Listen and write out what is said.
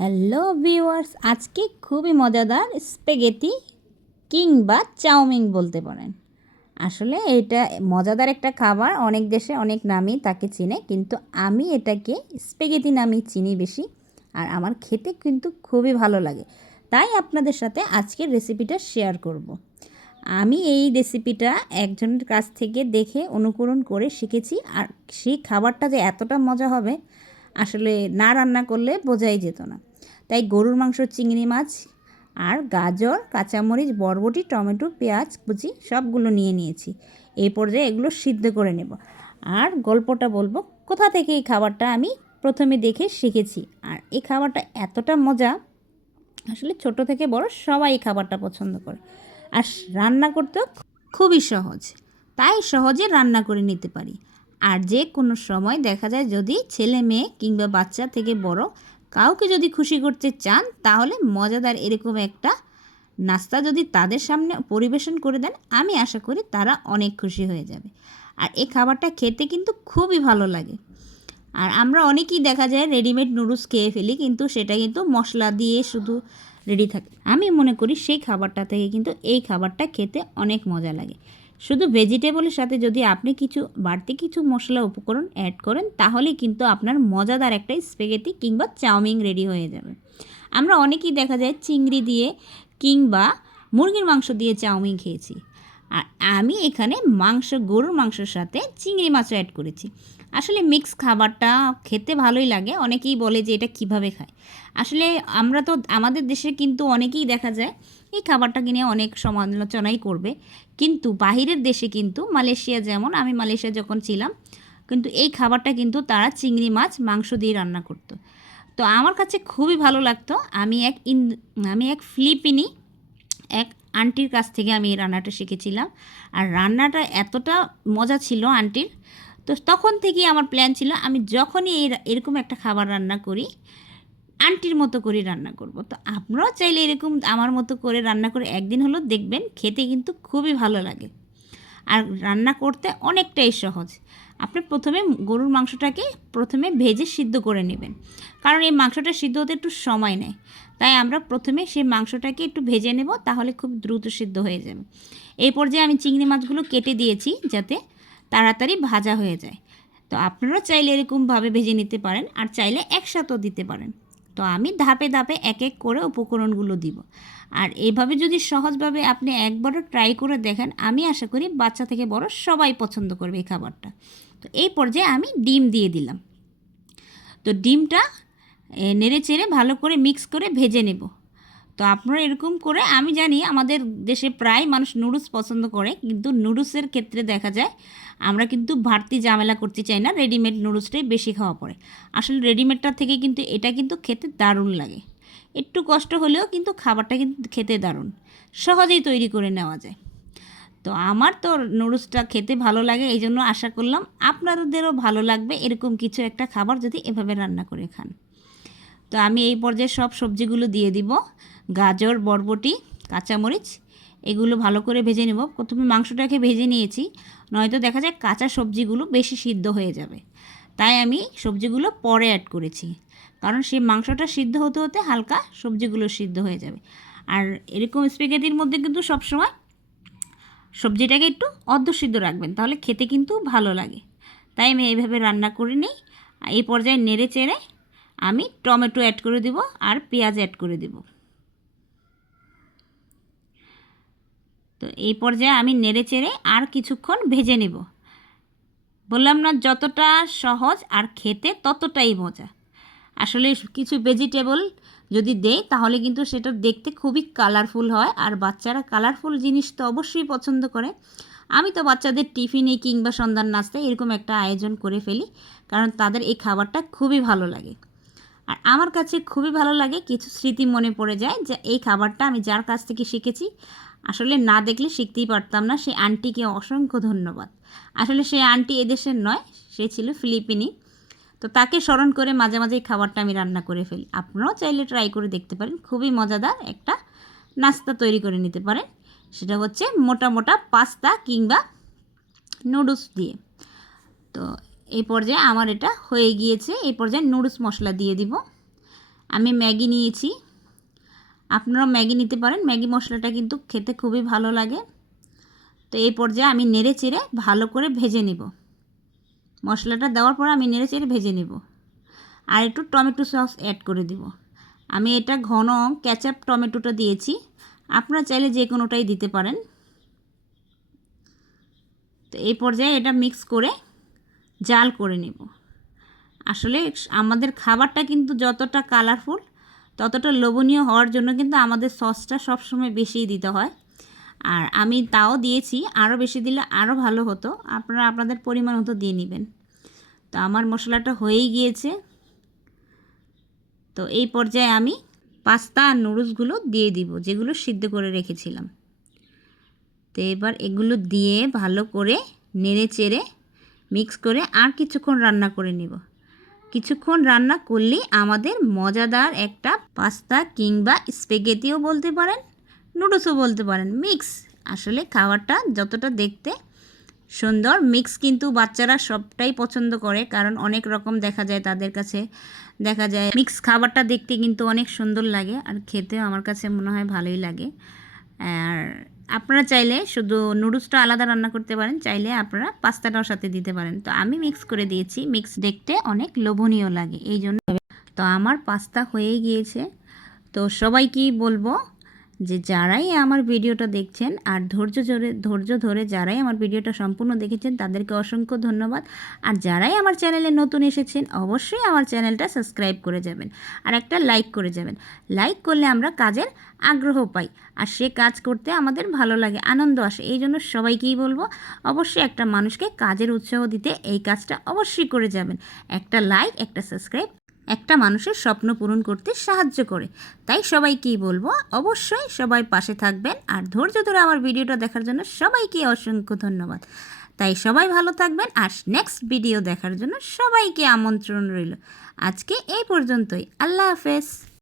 Hello viewers, আজকে খুবই মজাদার স্প্যাগেটি কিংবা চাউমিন বলতে পারেন। আসলে এটা মজাদার একটা খাবার, অনেক দেশে অনেক নামেই তাকে চিনে, কিন্তু আমি এটাকে স্প্যাগেটি নামেই চিনি বেশি। আর আমার খেতে কিন্তু খুবই ভালো লাগে, তাই আপনাদের সাথে আজকের রেসিপিটা শেয়ার করব। আমি এই রেসিপিটা একজনের কাছ থেকে দেখে অনুকরণ করে শিখেছি, আর সেই খাবারটা যে এতটা মজা হবে আসলে না রান্না করলে বোঝাই যেত না। তাই গরুর মাংস, চিংড়ি মাছ আর গাজর, কাঁচামরিচ, বরবটি, টমেটো, পেঁয়াজ কুচি সবগুলো নিয়ে নিয়েছি। এই পর্যায়ে এগুলো সিদ্ধ করে নেব। আর গল্পটা বলবো কোথা থেকে এই খাবারটা আমি প্রথমে দেখে শিখেছি। আর এই খাবারটা এতটা মজা, আসলে ছোট থেকে বড় সবাই এই খাবারটা পছন্দ করে। আর রান্না করতেও খুবই সহজ, তাই সহজে রান্না করে নিতে পারি। আর যে কোনো সময় দেখা যায় যদি ছেলে মেয়ে কিংবা বাচ্চা থেকে বড় কাউকে যদি খুশি করতে চান, তাহলে মজাদার এরকম একটা নাস্তা যদি তাদের সামনে পরিবেশন করে দেন, আমি আশা করি তারা অনেক খুশি হয়ে যাবে। আর এই খাবারটা খেতে কিন্তু খুবই ভালো লাগে। আর আমরা অনেকেই দেখা যায় রেডিমেড নুডলস খেয়ে ফেলি, কিন্তু সেটা কিন্তু মশলা দিয়ে শুধু রেডি থাকে। আমি মনে করি সেই খাবারটা থেকে কিন্তু এই খাবারটা খেতে অনেক মজা লাগে। শুধু ভেজিটেবলের সাথে যদি আপনি কিছু বাড়তি কিছু মশলা উপকরণ অ্যাড করেন, তাহলে কিন্তু আপনার মজাদার একটা স্প্যাগেটি কিংবা চাউমিন রেডি হয়ে যাবে। আমরা অনেকেই দেখা যায় চিংড়ি দিয়ে কিংবা মুরগির মাংস দিয়ে চাউমিন খেয়েছি। আর আমি এখানে গরুর মাংসের সাথে চিংড়ি মাছও অ্যাড করেছি। আসলে মিক্স খাবারটা খেতে ভালোই লাগে। অনেকেই বলে যে এটা কিভাবে খায়। আসলে আমরা তো আমাদের দেশে কিন্তু অনেকেই দেখা যায় এই খাবারটা কিনে অনেক সমালোচনাই করবে, কিন্তু বাহিরের দেশে কিন্তু মালয়েশিয়া, যেমন আমি মালয়েশিয়া যখন ছিলাম, কিন্তু এই খাবারটা কিন্তু তারা চিংড়ি মাছ মাংস দিয়ে রান্না করতো। তো আমার কাছে খুবই ভালো লাগতো। আমি এক ফিলিপিনি এক আন্টির কাছ থেকে আমি এই রান্নাটা শিখেছিলাম। আর রান্নাটা এতটা মজা ছিল আন্টির, তো তখন থেকেই আমার প্ল্যান ছিল আমি যখনই এরকম একটা খাবার রান্না করি, আন্টির মতো করে রান্না করব। তো আপনারাও চাইলে এরকম আমার মতো করে রান্না করে একদিন হলো দেখবেন, খেতে কিন্তু খুবই ভালো লাগে। আর রান্না করতে অনেকটাই সহজ। আপনি প্রথমে গরুর মাংসটাকে ভেজে সিদ্ধ করে নেবেন, কারণ এই মাংসটা সিদ্ধ হতে একটু সময় নেয়। তাই আমরা প্রথমে সেই মাংসটাকে একটু ভেজে নেব, তাহলে খুব দ্রুত সিদ্ধ হয়ে যাবে। এই পর্যায়ে আমি চিংড়ি মাছগুলো কেটে দিয়েছি যাতে তাড়াতাড়ি ভাজা হয়ে যায়। তো আপনারা চাইলে এরকমভাবে ভেজে নিতে পারেন, আর চাইলে একসাথেও দিতে পারেন। তো আমি ধাপে ধাপে এক এক করে উপকরণগুলো দিব। আর এইভাবে যদি সহজভাবে আপনি একবারও ট্রাই করে দেখেন, আমি আশা করি বাচ্চা থেকে বড় সবাই পছন্দ করবে এই খাবারটা। তো এই পর্যায়ে আমি ডিম দিয়ে দিলাম। তো ডিমটা নেড়ে চেড়ে ভালো করে মিক্স করে ভেজে নেব। তো আপনারা এরকম করে, আমি জানি আমাদের দেশে প্রায় মানুষ নুডলস পছন্দ করে, কিন্তু নুডলসের ক্ষেত্রে দেখা যায় আমরা কিন্তু বাড়তি ঝামেলা করতে চাই না, রেডিমেড নুডলসটাই বেশি খাওয়া পড়ে। আসলে রেডিমেডটার থেকে কিন্তু এটা কিন্তু খেতে দারুণ লাগে। একটু কষ্ট হলেও কিন্তু খাবারটা কিন্তু খেতে দারুণ, সহজেই তৈরি করে নেওয়া যায়। তো আমার তো নুডলসটা খেতে ভালো লাগে, এই জন্য আশা করলাম আপনাদেরও ভালো লাগবে এরকম কিছু একটা খাবার যদি এভাবে রান্না করে খান। তো আমি এই পর্যায়ে সব সবজিগুলো দিয়ে দিব। গাজর, বরবটি, কাঁচামরিচ এগুলো ভালো করে ভেজে নেব। প্রথমে মাংসটাকে ভেজে নিয়েছি, নয়তো দেখা যায় কাঁচা সবজিগুলো বেশি সিদ্ধ হয়ে যাবে। তাই আমি সবজিগুলো পরে অ্যাড করেছি, কারণ সেই মাংসটা সিদ্ধ হতে হতে হালকা সবজিগুলো সিদ্ধ হয়ে যাবে। আর এরকম স্প্যাগেটির মধ্যে কিন্তু সবসময় সবজিটাকে একটু অর্ধসিদ্ধ রাখবেন, তাহলে খেতে কিন্তু ভালো লাগে। তাই আমি এইভাবে রান্না করে নিই। এই পর্যায়ে নেড়ে চেড়ে আমি টমেটো অ্যাড করে দিব আর পেঁয়াজ অ্যাড করে দিব। তো এই পর্যায়ে আমি নেড়ে চেড়ে আর কিছুক্ষণ ভেজে নেব। বললাম না যতটা সহজ আর খেতে ততটাই মজা। আসলে কিছু ভেজিটেবল যদি দেই তাহলে কিন্তু সেটা দেখতে খুবই কালারফুল হয়, আর বাচ্চারা কালারফুল জিনিস তো অবশ্যই পছন্দ করে। আমি তো বাচ্চাদের টিফিনে কিংবা সন্ধ্যার নাস্তায় এরকম একটা আয়োজন করে ফেলি, কারণ তাদের এই খাবারটা খুবই ভালো লাগে। আর আমার কাছে খুবই ভালো লাগে, কিছু স্মৃতি মনে পড়ে যায় যে এই খাবারটা আমি যার কাছ থেকে শিখেছি, আসলে না দেখলে শিখতেই পারতাম না। সেই আন্টিকে অসংখ্য ধন্যবাদ। আসলে সেই আন্টি এদেশের নয়, সে ছিল ফিলিপিনি। তো তাকে স্মরণ করে মাঝে মাঝে এই খাবারটা আমি রান্না করে ফেলি। আপনারাও চাইলে ট্রাই করে দেখতে পারেন, খুবই মজাদার একটা নাস্তা তৈরি করে নিতে পারেন। সেটা হচ্ছে মোটা মোটা পাস্তা কিংবা নুডলস দিয়ে। তো এই পর্যায়ে আমার এটা হয়ে গিয়েছে। এই পর্যায়ে নুডলস মশলা দিয়ে দিব। আমি ম্যাগি নিয়েছি, আপনারা ম্যাগি নিতে পারেন। ম্যাগি মশলাটা কিন্তু খেতে খুবই ভালো লাগে। তো এই পর্যায়ে আমি নেড়ে চেড়ে ভালো করে ভেজে নিব। মশলাটা দেওয়ার পর আমি নেড়ে চেড়ে ভেজে নিব। আর একটু টমেটো সস অ্যাড করে দিব। আমি এটা ঘন কেচাপ টমেটোটা দিয়েছি, আপনারা চাইলে যে কোনোটাই দিতে পারেন। তো এই পর্যায়ে এটা মিক্স করে জাল করে নেব। আসলে আমাদের খাবারটা কিন্তু যতটা কালারফুল ততটা লোভনীয় হওয়ার জন্য কিন্তু আমাদের সসটা সবসময় বেশিই দিতে হয়। আর আমি তাও দিয়েছি, আরও বেশি দিলে আরও ভালো হতো, আপনারা আপনাদের পরিমাণ মতো দিয়ে নেবেন। তো আমার মশলাটা হয়েই গিয়েছে। তো এই পর্যায়ে আমি পাস্তা আর নুডলসগুলো দিয়ে দিব, যেগুলো সিদ্ধ করে রেখেছিলাম। তো এবার এগুলো দিয়ে ভালো করে নেড়ে চেড়ে মিক্স করে আর কিছুক্ষণ রান্না করে নিব। কিছুক্ষণ রান্না করলেই আমাদের মজাদার একটা পাস্তা কিংবা স্প্যাগেটিও বলতে পারেন, নুডলসও বলতে পারেন, মিক্স। আসলে খাবারটা যতটা দেখতে সুন্দর, মিক্স কিন্তু বাচ্চারা সবটাই পছন্দ করে, কারণ অনেক রকম দেখা যায় তাদের কাছে, দেখা যায় মিক্স খাবারটা দেখতে কিন্তু অনেক সুন্দর লাগে, আর খেতেও আমার কাছে মনে হয় ভালোই লাগে। আর আপনারা চাইলে শুধু নুডলসটা আলাদা রান্না করতে পারেন, চাইলে আপনারা পাস্তাটাও সাথে দিতে পারেন। তো আমি মিক্স করে দিয়েছি, মিক্স দেখতে অনেক লোভনীয় লাগে এই জন্য। তো আমার পাস্তা হয়ে গিয়েছে। তো সবাইকেই বলবো যে যারাই আমার ভিডিওটা দেখছেন আর ধৈর্য ধরে যারাই আমার ভিডিওটা সম্পূর্ণ দেখেছেন তাদেরকে অসংখ্য ধন্যবাদ। আর যারাই আমার চ্যানেলে নতুন এসেছেন অবশ্যই আমার চ্যানেলটা সাবস্ক্রাইব করে যাবেন আর একটা লাইক করে যাবেন। লাইক করলে আমরা কাজের আগ্রহ পাই, আর সে কাজ করতে আমাদের ভালো লাগে, আনন্দ আসে। এই জন্য সবাইকেই বলবো অবশ্যই একটা মানুষকে কাজের উৎসাহ দিতে এই কাজটা অবশ্যই করে যাবেন। একটা লাইক, একটা সাবস্ক্রাইব একটা মানুষের স্বপ্ন পূরণ করতে সাহায্য করে। তাই সবাইকেই বলবো অবশ্যই সবাই পাশে থাকবেন, আর ধৈর্য ধরে আমার ভিডিওটা দেখার জন্য সবাইকে অসংখ্য ধন্যবাদ। তাই সবাই ভালো থাকবেন, আর নেক্সট ভিডিও দেখার জন্য সবাইকে আমন্ত্রণ রইল। আজকে এই পর্যন্তই, আল্লাহ হাফেজ।